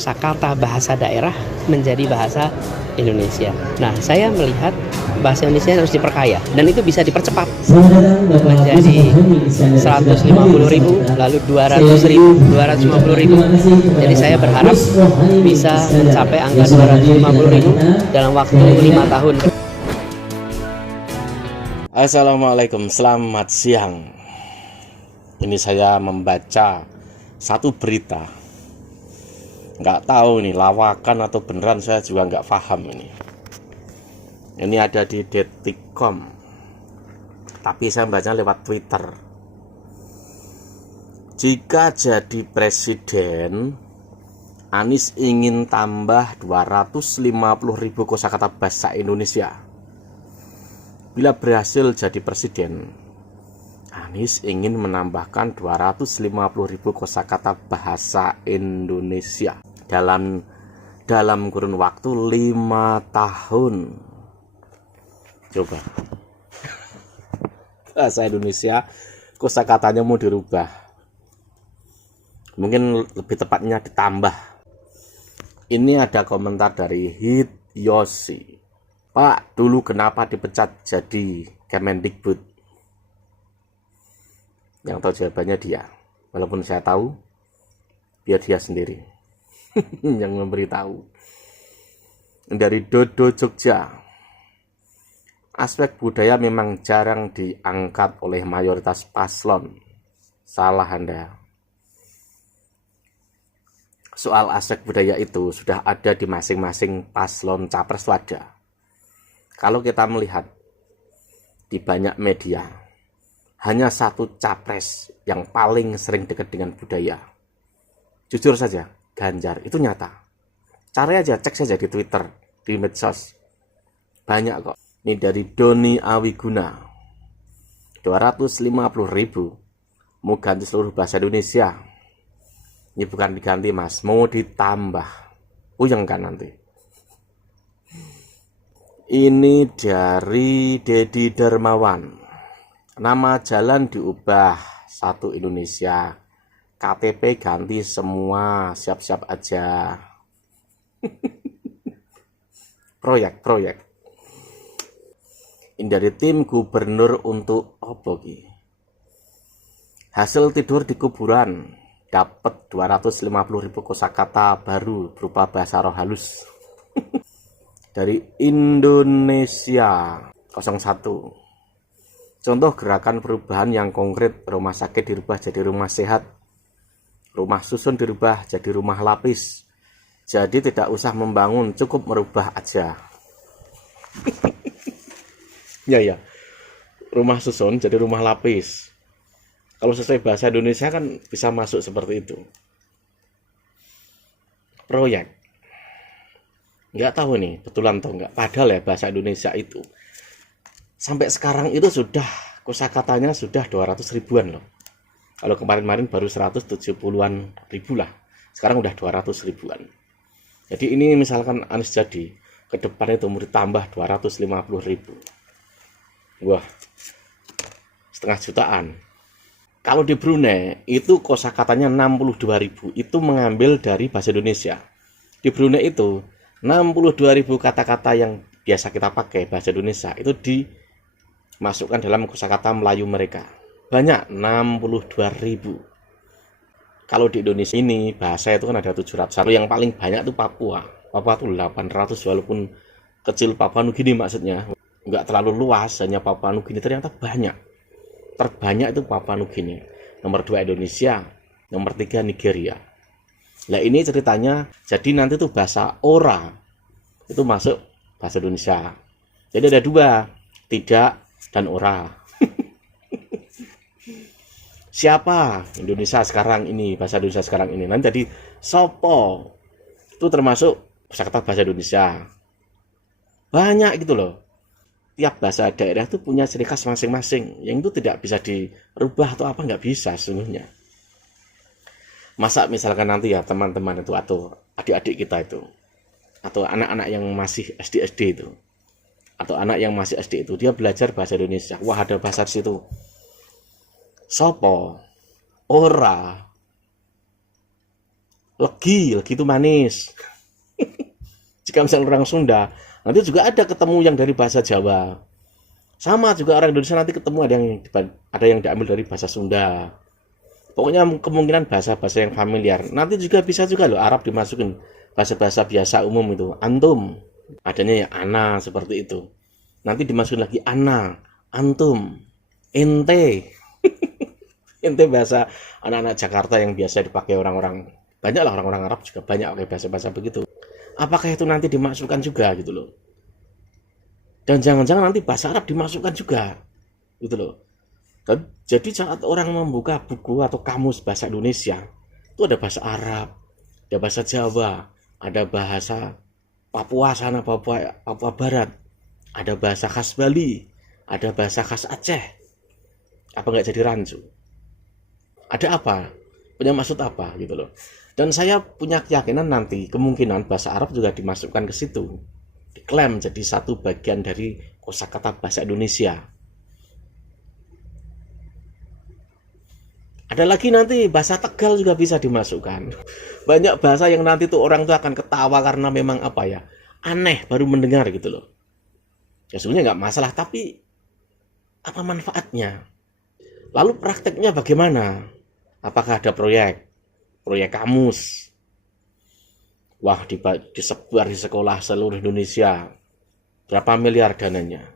kosakata bahasa daerah menjadi bahasa Indonesia. Nah, saya melihat bahasa Indonesia harus diperkaya dan itu bisa dipercepat menjadi 150.000, lalu 200.000, 250.000. Jadi saya berharap bisa mencapai angka 250.000 dalam waktu 5 tahun. Assalamualaikum, selamat siang. Ini saya membaca satu berita. Nggak tahu nih lawakan atau beneran, saya juga nggak paham ini. Ini ada di detik.com, tapi saya baca lewat Twitter. Jika jadi presiden, Anies ingin tambah 250.000 kosakata bahasa Indonesia. Bila berhasil jadi presiden, Anies ingin menambahkan 250.000 kosakata bahasa Indonesia dalam kurun waktu 5 tahun. Coba. Bahasa Indonesia kosakatanya mau dirubah. Mungkin lebih tepatnya ditambah. Ini ada komentar dari Hit Yosi. Pak, dulu kenapa dipecat jadi Kemendikbud? Yang tahu jawabannya dia. Walaupun saya tahu, biar dia sendiri yang memberitahu. Dari Dodo Jogja. Aspek budaya memang jarang diangkat oleh mayoritas paslon. Salah Anda. Soal aspek budaya itu sudah ada di masing-masing paslon capres ada. Kalau kita melihat di banyak media, hanya satu capres yang paling sering dekat dengan budaya. Jujur saja, Ganjar, itu nyata. Cari aja, cek saja di Twitter, di medsos. Banyak kok. Ini dari Doni Awiguna. 250.000 mau ganti seluruh bahasa Indonesia. Ini bukan diganti mas, mau ditambah. Puyeng kan nanti. Ini dari Dedi Darmawan. Nama jalan diubah, satu Indonesia. KTP ganti semua, siap-siap aja. Proyek. Ini dari tim gubernur untuk Opoki. Hasil tidur di kuburan, dapat 250.000 kosakata baru berupa bahasa roh halus. Dari Indonesia 01. Contoh gerakan perubahan yang konkret, rumah sakit dirubah jadi rumah sehat, rumah susun dirubah jadi rumah lapis. Jadi tidak usah membangun, cukup merubah aja. Ya, rumah susun jadi rumah lapis. Kalau sesuai bahasa Indonesia kan bisa masuk seperti itu. Proyek. Nggak tahu nih, betulan atau enggak. Padahal ya bahasa Indonesia itu sampai sekarang itu sudah kosakatanya sudah 200 ribuan loh. Kalau kemarin-kemarin baru 170-an ribu lah. Sekarang udah 200 ribuan. Jadi ini misalkan Anies jadi, ke depan itu mau ditambah 250.000. Wah, setengah jutaan. Kalau di Brunei itu kosakatanya 62.000. Itu mengambil dari bahasa Indonesia. Di Brunei itu 62.000 kata-kata yang biasa kita pakai bahasa Indonesia itu dimasukkan dalam kosakata Melayu mereka. Banyak, 62.000. Kalau di Indonesia ini bahasa itu kan ada 700. Yang paling banyak itu Papua. Papua itu 800, walaupun kecil Papua Nugini maksudnya. Nggak terlalu luas, hanya Papua Nugini, ternyata banyak. Terbanyak itu Papua Nugini. Nomor 2 Indonesia, nomor 3 Nigeria. Nah ini ceritanya, jadi nanti tuh bahasa Ora itu masuk bahasa Indonesia. Jadi ada 2, tidak dan Ora. Siapa Indonesia sekarang ini, bahasa Indonesia sekarang ini. Nanti jadi Sopo itu termasuk kosakata bahasa Indonesia. Banyak gitu loh. Tiap bahasa daerah itu punya ciri khas masing-masing. Yang itu tidak bisa dirubah atau apa, nggak bisa sesungguhnya. Masa misalkan nanti ya teman-teman itu atau adik-adik kita itu, atau anak-anak yang masih SD itu, atau anak yang masih SD itu, dia belajar bahasa Indonesia. Wah, ada bahasa di situ. Sopo, Ora, Legi itu manis. Jika misalnya orang Sunda, nanti juga ada ketemu yang dari bahasa Jawa. Sama juga orang Indonesia nanti ketemu ada yang diambil dari bahasa Sunda. Pokoknya kemungkinan bahasa-bahasa yang familiar. Nanti juga bisa juga loh Arab dimasukin bahasa-bahasa biasa umum itu. Antum, adanya ya ana seperti itu. Nanti dimasukin lagi ana, antum, ente. Ente bahasa anak-anak Jakarta yang biasa dipakai orang-orang. Banyak lah orang-orang Arab juga banyak pakai bahasa-bahasa begitu. Apakah itu nanti dimasukkan juga gitu loh. Dan jangan-jangan nanti bahasa Arab dimasukkan juga gitu loh. Dan jadi saat orang membuka buku atau kamus bahasa Indonesia, itu ada bahasa Arab, ada bahasa Jawa, ada bahasa Papua sana, Papua Barat, ada bahasa khas Bali, ada bahasa khas Aceh. Apa nggak jadi rancu? Ada apa? Punya maksud apa gitu loh. Dan saya punya keyakinan nanti kemungkinan bahasa Arab juga dimasukkan ke situ. Diklaim jadi satu bagian dari kosakata bahasa Indonesia. Ada lagi nanti bahasa Tegal juga bisa dimasukkan. Banyak bahasa yang nanti tuh orang tuh akan ketawa karena memang apa ya, aneh baru mendengar gitu loh. Ya sebenarnya nggak masalah, tapi apa manfaatnya? Lalu prakteknya bagaimana? Apakah ada proyek kamus? Wah, disebar di sekolah seluruh Indonesia. Berapa miliar dananya?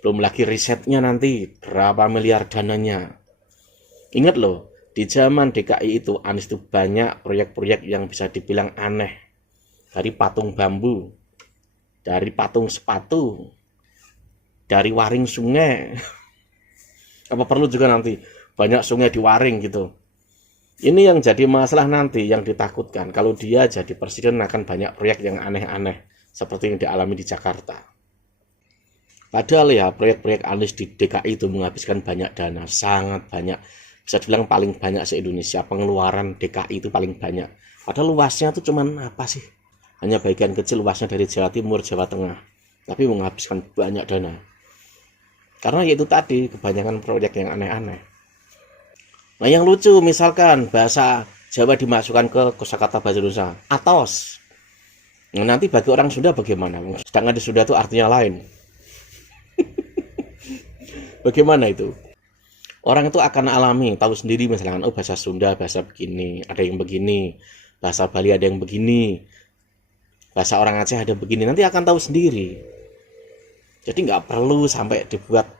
Belum lagi risetnya nanti, berapa miliar dananya? Ingat loh, di zaman DKI itu Anies itu banyak proyek-proyek yang bisa dibilang aneh. Dari patung bambu, dari patung sepatu, dari waring sungai. Apa perlu juga nanti banyak sungai di waring gitu. Ini yang jadi masalah nanti, yang ditakutkan. Kalau dia jadi presiden akan banyak proyek yang aneh-aneh. Seperti yang dialami di Jakarta. Padahal ya proyek-proyek Anies di DKI itu menghabiskan banyak dana. Sangat banyak. Bisa dibilang paling banyak se-Indonesia. Pengeluaran DKI itu paling banyak. Padahal luasnya itu cuman apa sih? Hanya bagian kecil luasnya dari Jawa Timur, Jawa Tengah. Tapi menghabiskan banyak dana. Karena yaitu tadi, kebanyakan proyek yang aneh-aneh. Nah yang lucu misalkan bahasa Jawa dimasukkan ke kosakata bahasa Indonesia, atos. Nah, nanti bagi orang Sunda bagaimana? Sedangkan di Sunda itu artinya lain. Bagaimana itu? Orang itu akan alami, tahu sendiri misalkan, oh bahasa Sunda bahasa begini, ada yang begini, bahasa Bali ada yang begini, bahasa orang Aceh ada begini, nanti akan tahu sendiri. Jadi nggak perlu sampai dibuat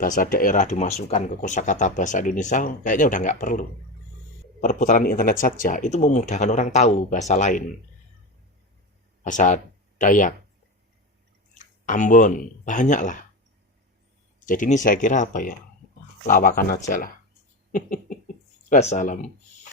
bahasa daerah dimasukkan ke kosakata bahasa Indonesia, kayaknya udah nggak perlu. Perputaran internet saja itu memudahkan orang tahu bahasa lain, bahasa Dayak, Ambon, banyak lah. Jadi ini saya kira apa ya, lawakan aja lah. Wassalam.